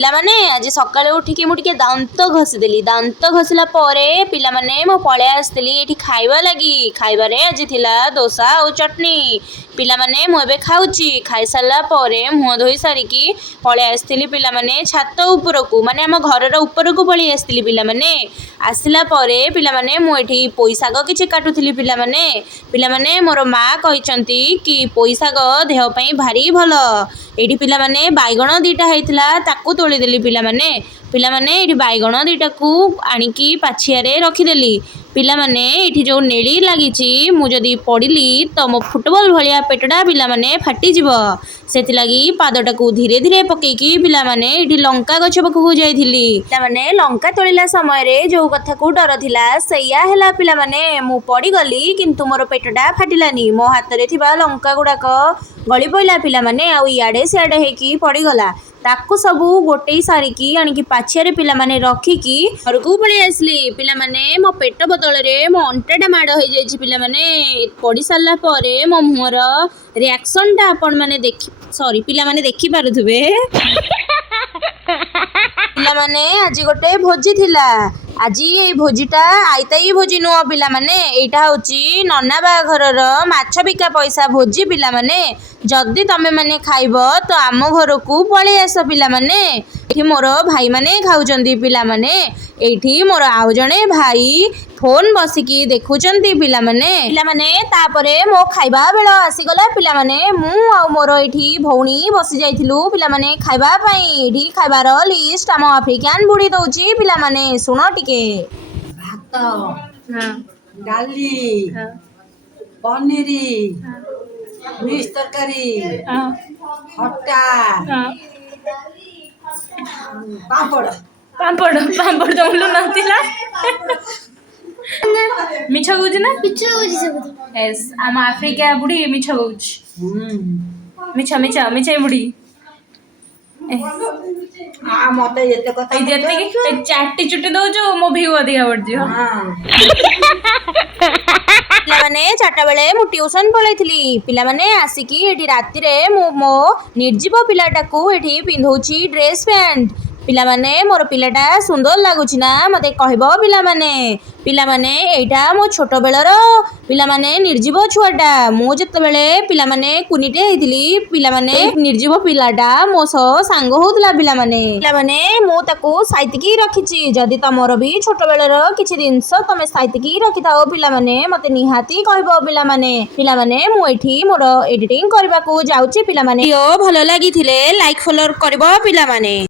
ପିଲାମାନେ ଆଜି ସକାଳେ ଉଠିକି ମୁଁ ଟିକେ ଦାନ୍ତ ଘଷିଦେଲି। ଦାନ୍ତ ଘଷିଲା ପରେ ପିଲାମାନେ ମୁଁ ପଳେଇ ଆସିଥିଲି ଏଠି ଖାଇବା ଲାଗି। ଖାଇବାରେ ଆଜି ଥିଲା ଦୋସା ଆଉ ଚଟଣି। ପିଲାମାନେ ମୁଁ ଏବେ ଖାଉଛି। ଖାଇସାରିଲା ପରେ ମୁହଁ ଧୋଇ ସାରିକି ପଳେଇ ଆସିଥିଲି ପିଲାମାନେ ଛାତ ଉପରକୁ, ମାନେ ଆମ ଘରର ଉପରକୁ ପଳେଇ ଆସିଥିଲି ପିଲାମାନେ। ଆସିଲା ପରେ ପିଲାମାନେ ମୁଁ ଏଠି ପୋଇ ଶାଗ କିଛି କାଟୁଥିଲି ପିଲାମାନେ। ପିଲାମାନେ ମୋର ମା କହିଛନ୍ତି କି ପୋଇ ଶାଗ ଦେହ ପାଇଁ ଭାରି ଭଲ। ଏଇଠି ପିଲାମାନେ ବାଇଗଣ ଦିଟା ହେଇଥିଲା ତାକୁ ତୋଳିଦେଲି ପିଲାମାନେ। ପିଲାମାନେ ଏଇଠି ବାଇଗଣ ଦିଟାକୁ ଆଣିକି ପାଛିଆରେ ରଖିଦେଲି। ପିଲାମାନେ ଏଇଠି ଯେଉଁ ନେଳି ଲାଗିଛି, ମୁଁ ଯଦି ପଡ଼ିଲି ତ ମୋ ଫୁଟବଲ ଭଳିଆ ପେଟଟା ପିଲାମାନେ ଫାଟିଯିବ। ସେଥିଲାଗି ପାଦଟାକୁ ଧୀରେ ଧୀରେ ପକେଇକି ପିଲାମାନେ ଏଇଠି ଲଙ୍କା ଗଛ ପାଖକୁ ଯାଇଥିଲି। ପିଲାମାନେ ଲଙ୍କା ତୋଳିଲା ସମୟରେ ଯେଉଁ କଥାକୁ ଡର ଥିଲା ସେଇଆ ହେଲା ପିଲାମାନେ। ମୁଁ ପଡ଼ିଗଲି କିନ୍ତୁ ମୋର ପେଟଟା ଫାଟିଲାନି। ମୋ ହାତରେ ଥିବା ଲଙ୍କା ଗୁଡ଼ାକ ଗଳି ପଡ଼ିଲା ପିଲାମାନେ, ଆଉ ଇଆଡ଼େ ସିଆଡ଼େ ହେଇକି ପଡ଼ିଗଲା। ତାକୁ ସବୁ ଗୋଟେଇ ସାରିକି ଆଣିକି ପାଛିଆରେ ପିଲାମାନେ ରଖିକି ଘରକୁ ପଳେଇ ଆସିଲି। ପିଲାମାନେ ମୋ ପେଟ ବଦଳରେ ମୋ ଅଣ୍ଟାଟା ମାଡ଼ ହେଇଯାଇଛି ପିଲାମାନେ। ପଡ଼ି ସାରିଲା ପରେ ମୋ ମୁହଁର ରିଆକ୍ସନଟା ଆପଣମାନେ ପିଲାମାନେ ଦେଖିପାରୁଥିବେ। ପିଲାମାନେ ଆଜି ଗୋଟେ ଭୋଜି ଥିଲା। ଆଜି ଏଇ ଭୋଜିଟା ଆଇତାଇ ଭୋଜି ନୁହଁ ପିଲାମାନେ, ଏଇଟା ହେଉଛି ନନା ବାହାଘରର ମାଛ ବିକା ପଇସା ଭୋଜି ପିଲାମାନେ। ଯଦି ତମେ ମାନେ ଖାଇବ ତ ଆମ ଘରକୁ ପଳେଇ ଆସ ପିଲାମାନେ। ଏଠି ମୋର ଭାଇମାନେ ଖାଉଛନ୍ତି ପିଲାମାନେ। ଏଇଠି ମୋର ଆଉ ଜଣେ ଭାଇ ଫୋନ୍ ବସିକି ଦେଖୁଛନ୍ତି ପିଲାମାନେ। ତାପରେ ମୋ ଖାଇବା ବେଳ ଆସିଗଲା ପିଲାମାନେ। ମୁଁ ଆଉ ମୋର ଏଇଠି ଭଉଣୀ ବସି ଯାଇଥିଲୁ ପିଲାମାନେ ଖାଇବା ପାଇଁ। ଏଇଠି ଖାଇବାର ଲିଷ୍ଟ ଆମ ଆଫ୍ରିକାନ୍ ବୁଢ଼ୀ ଦଉଛି ପିଲାମାନେ, ଶୁଣ ଟିକେ। ଭାତ, ଡାଲି, ପନିର, ମିକ୍ସ ତରକାରୀ, ଖଟା, ପାମ୍ପଡ଼ ତମର ନଥିଲା। ମିଛ କହୁଛି ନା? Yes, ଆମ ଆଫ୍ରିକା ବୁଢ଼ୀ ମିଛ କହୁଛି। ମିଛ ବୁଢ଼ୀ। ମତେ ଏତେ କଥା ଯେତିକି ଚାଟି ଚୁଟି ଦଉଛୁ ମୋ ଭିଉ ଅଧିକା ବଢିଯିବ। ପିଲାମାନେ ଚାରିଟା ବେଳେ ମୁଁ ଟ୍ୟୁସନ୍ ପଳେଇଥିଲି। ପିଲାମାନେ ଆସିକି ଏଠି ରାତିରେ ମୁଁ ମୋ ନିର୍ଜୀବ ପିଲାଟାକୁ ଏଠି ପିନ୍ଧଉଛି ଡ୍ରେସ୍ ପ୍ୟାଣ୍ଟ। ପିଲାମାନେ ମୋର ପିଲାଟା ସୁନ୍ଦର ଲାଗୁଛି ନା ମୋତେ କହିବ ପିଲାମାନେ। ପିଲାମାନେ ଏଇଟା ମୋ ଛୋଟବେଳର ପିଲାମାନେ ନିର୍ଜୀବ ଛୁଆଟା। ମୁଁ ଯେତେବେଳେ ପିଲାମାନେ କୁନିଟେ ହେଇଥିଲି ପିଲାମାନେ ନିର୍ଜୀବ ପିଲାଟା ମୋ ସହ ସାଙ୍ଗ ହଉଥିଲା ପିଲାମାନେ। ମୁଁ ତାକୁ ସାଇତିକି ରଖିଛି। ଯଦି ତମର ବି ଛୋଟବେଳର କିଛି ଜିନିଷ ତମେ ସାଇତିକି ରଖିଥାଅ ପିଲାମାନେ, ମୋତେ ନିହାତି କହିବ ପିଲାମାନେ। ମୁଁ ଏଠି ମୋର ଏଡିଟିଂ କରିବାକୁ ଯାଉଛି ପିଲାମାନେ। ଭିଡ଼ିଓ ଭଲ ଲାଗିଥିଲେ ଲାଇକ୍ ଫଲୋ କରିବ ପିଲାମାନେ।